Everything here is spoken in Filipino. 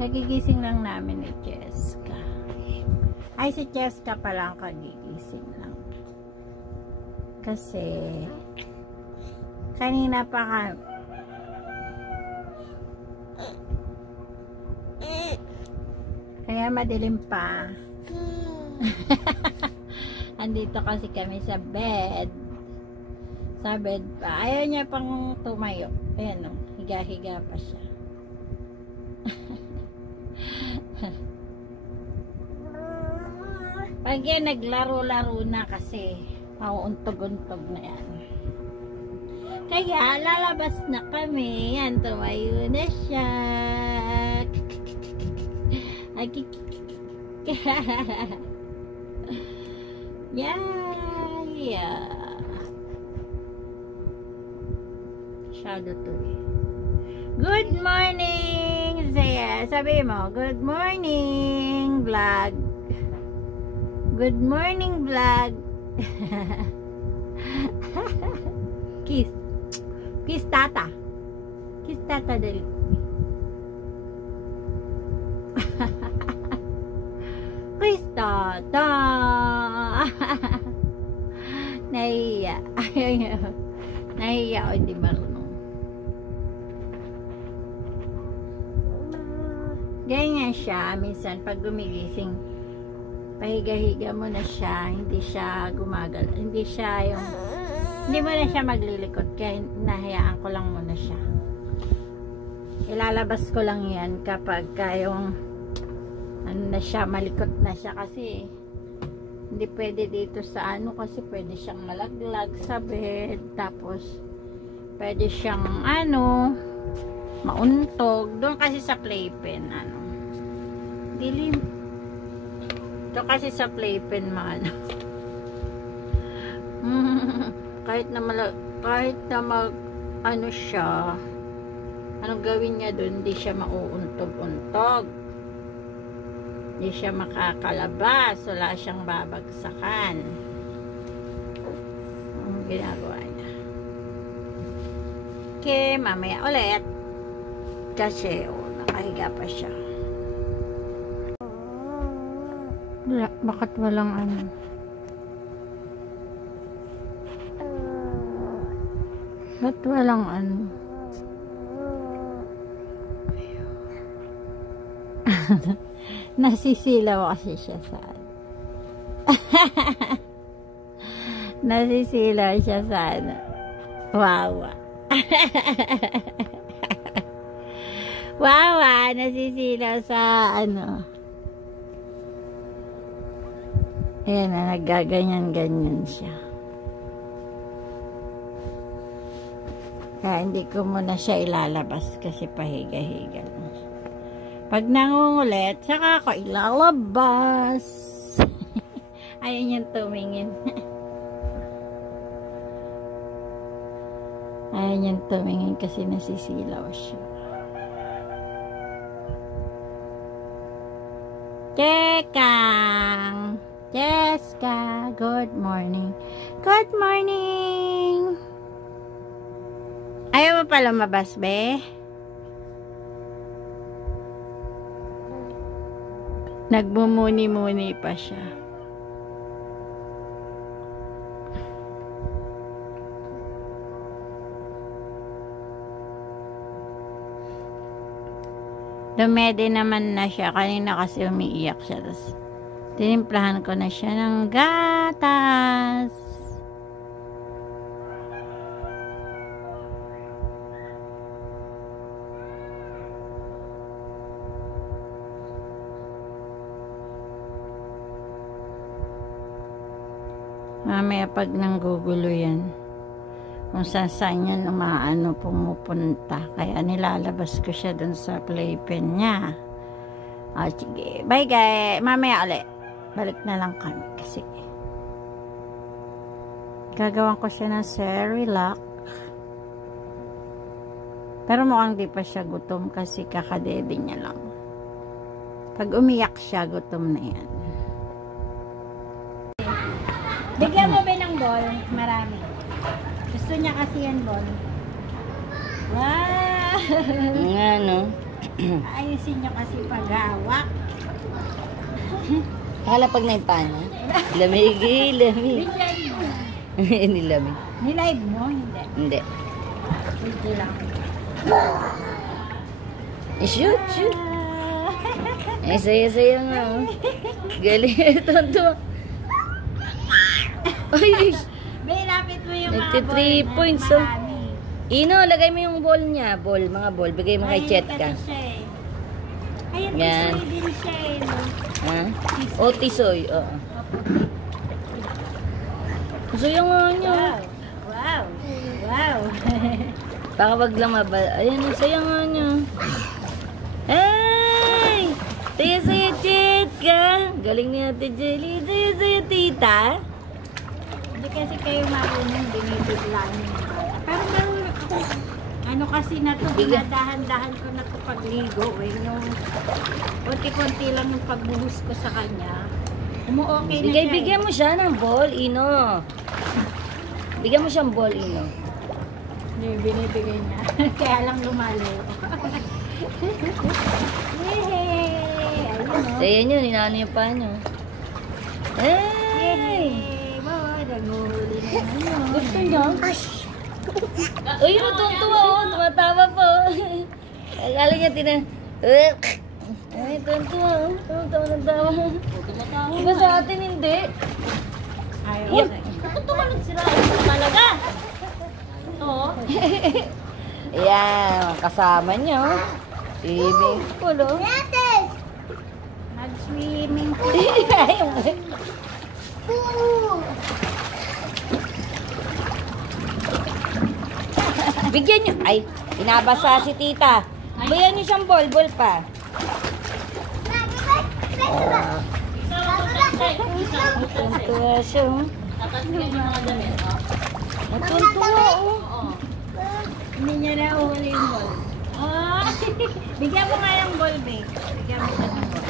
Kagigising lang namin ni Cheska. Ay, si Cheska pala ang kagigising lang. Kasi, kanina pa ka, kaya madilim pa. Andito kasi kami sa bed. Sa bed pa. Ayaw niya pang tumayo. Ayan o, higa-higa pa siya. Pag yan, naglaro-laro na kasi mauuntog-untog na yan. Kaya, lalabas na kami. Yan, tumayo na siya. Yeah. Shadow to eh. Good morning, Zaya. Sabi mo, good morning, vlog. Good morning, vlog. Kiss. Kiss tata. Kiss tata dali. Kiss tata. Nahiya. Nahiya o hindi marunong. Ganyan siya. Minsan pag gumigising, pahiga-higa mo na siya, hindi siya gumagal, hindi mo na siya maglilikot, kaya nahayaan ko lang muna siya. Ilalabas ko lang yan kapag yung ano na siya, malikot na siya, kasi hindi pwede dito sa ano, kasi pwede siyang malaglag sa bed, tapos pwede siyang ano, mauntog doon kasi sa playpen, ano, dilim. Ito kasi sa playpen man. kahit na mag ano siya, anong gawin niya doon, hindi siya mauuntog-untog. Hindi siya makakalabas, wala siyang babagsakan. Ang ginagawa niya. Okay, mamaya ulit. Kasi nakahiga pa siya. Bakit walang ano? Bakit walang ano? Nasisilaw kasi siya sa ano. Nasisilaw siya sa ano. Wawa. Wawa, nasisilaw sa ano. Ayan na, naggaganyan-ganyan siya. Kaya hindi ko muna siya ilalabas kasi pahiga-higa lang. Pag nangungulit, saka ako ilalabas. Ayaw niyang tumingin. Ayaw niyang tumingin kasi nasisilaw siya. Tekang! Cheska, good morning. Good morning! Ayaw mo pa lumabas, be? Nagbumuni-muni pa siya. Dumede naman na siya. Kanina kasi umiiyak siya. Tapos, tinimplahan ko na siya ng gatas. Mamaya pag nanggugulo yan, kung saan yan umaano, pumupunta. Kaya nilalabas ko siya dun sa playpen niya. Sige. Bye guys. Mamaya ulit. Balik na lang kami kasi gagawan ko siya ng Cerelac. Pero mukhang di pa siya gutom kasi kakadede niya lang. Pag umiyak siya, gutom na yan. Bigyan mo ba ng ball? Marami. Gusto niya kasi yan ball. Wow! Ano? Ayusin nyo kasi paghawak. Akala pag naipana. Lamig, lamig. Nilamig. Nilive mo? Hindi. Hindi. Hindi lang. Shoot, shoot. Ay, saya-saya nga. Oh. Galing. Tonto. Ay, May lapit mo yung mga Nagti-3 ball na points, oh. marami. Ino, lagay mo yung ball niya. Ball, mga ball. Bigay mo kay Chet ka. Ayan, Yan. kasi din siya eh. No? Ha? O, tisoy. Oo. Saya nga niya. Wow. Wow. Baka wag lang mabal. Ayan, saya nga niya. Hey! Saya-saya Chet ka. Galing ni Ate Jelly. Saya-saya tita. Hindi kasi kayo marunong binibiglaan yung bata. Pero meron ako, ano kasi na to, dinadahan-dahan ko na to pagligo eh. Nung konti-konti lang yung pagbuhos ko sa kanya. Umu-okay na siya. Bigyan mo siya ng ball, Ino. Bigyan mo siyang ball, Ino. Hindi, binibigay niya. Kaya lang lumalayo. Yehey! Ayun o. Saya niyo, ninano yung pa niyo. Hey! Yehey! Boy, naguhuli na yun. Gusto niyo? Uy, natutuwa oh. Tumatawa po. Akala niya Ay, tuwa oh. Tawa ng tawa. Iba sa atin hindi. Ayaw. Tumalog sila. Ito talaga. Ito. Ayan, kasama niyo. Si Bing Pulo. Nag-swimming pool. Bigyan niyo. Ay, inabasa si tita. Bigyan niyo siyang ball pa. Tuntua siya. Oh. Tapos bigyan yung mga damit. Oh. Tuntua oh. Oo. Hindi niya na uhuli yung ball. Oh, bigyan mo nga yung ball, babe. Bigyan mo siya ng ball.